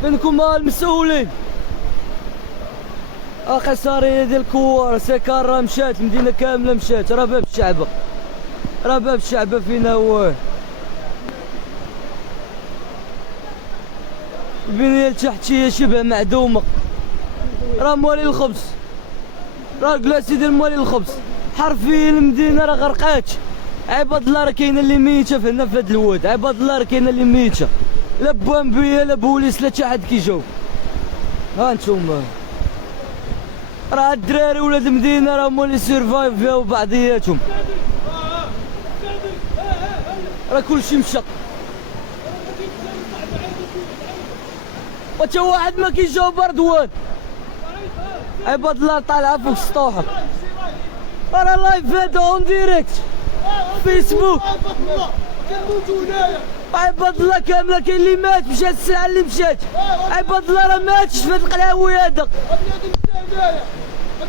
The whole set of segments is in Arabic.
فينكم المسؤولين؟ خسارة ديال الكوار سكر راه مشات، المدينة كاملة مشات، راه باب الشعبة، راه باب الشعبة فينا هو البنية التحتية شبه معدومة، راه موالي الخبز، راه كلاسي ديال موالي الخبز، حرفيا المدينة راه غرقات. عباد الله راه كاينة اللي ميتة هنا في هاد الواد، عباد الله راه كاينة اللي ميتة، لا بوانبية لا بوليس لا حتى حد كيجاوب. ها نتوما راه الدراري ولاد المدينة راه هما اللي سيرفايف فيها بعضياتهم، راه كلشي مشى وتا واحد ما كيجاوب رضوان. عباد الله طالعة فوق السطوحة، راه لايف هذا اون ديريكت فيسبوك. عباد الله كاملة كاين اللي مات، مشات السلعة اللي مشات، عباد الله راه ماتش في هاد القلاوي هذا.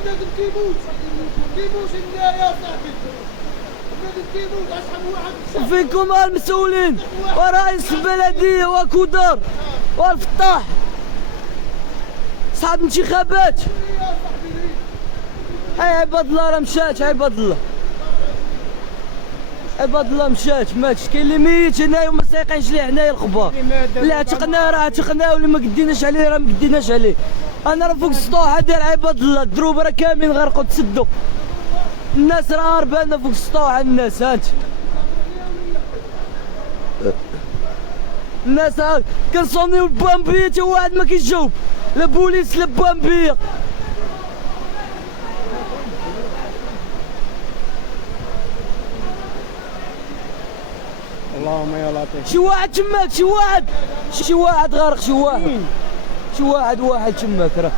بنادم كيموت هنايا يا صاحبي، بنادم كيموت اشحال واحد. فينكم المسؤولين ورئيس البلدية وكدار والفطاح صاحب انتخابات؟ هاي عباد الله راه مشات، عباد الله عباد الله مشات ماتش. كاين اللي ميت هنايا وما سايقينش ليه هنايا الخبار، اللي عتقناه راه عتقناه واللي ما قديناش عليه راه ما قديناش عليه. انا راه فوق السطوحه ديال عباد الله، الدروب راه كاملين غرقوا تسدوا، الناس راه هربانه فوق السطوحه، الناس هانت الناس كنصونيو البوامبيه تا واحد ما كيجاوب، لا بوليس لا بوامبيه. اللهم يا لطيف. شي واحد تماك، شي واحد غارق، شي واحد تماك راه.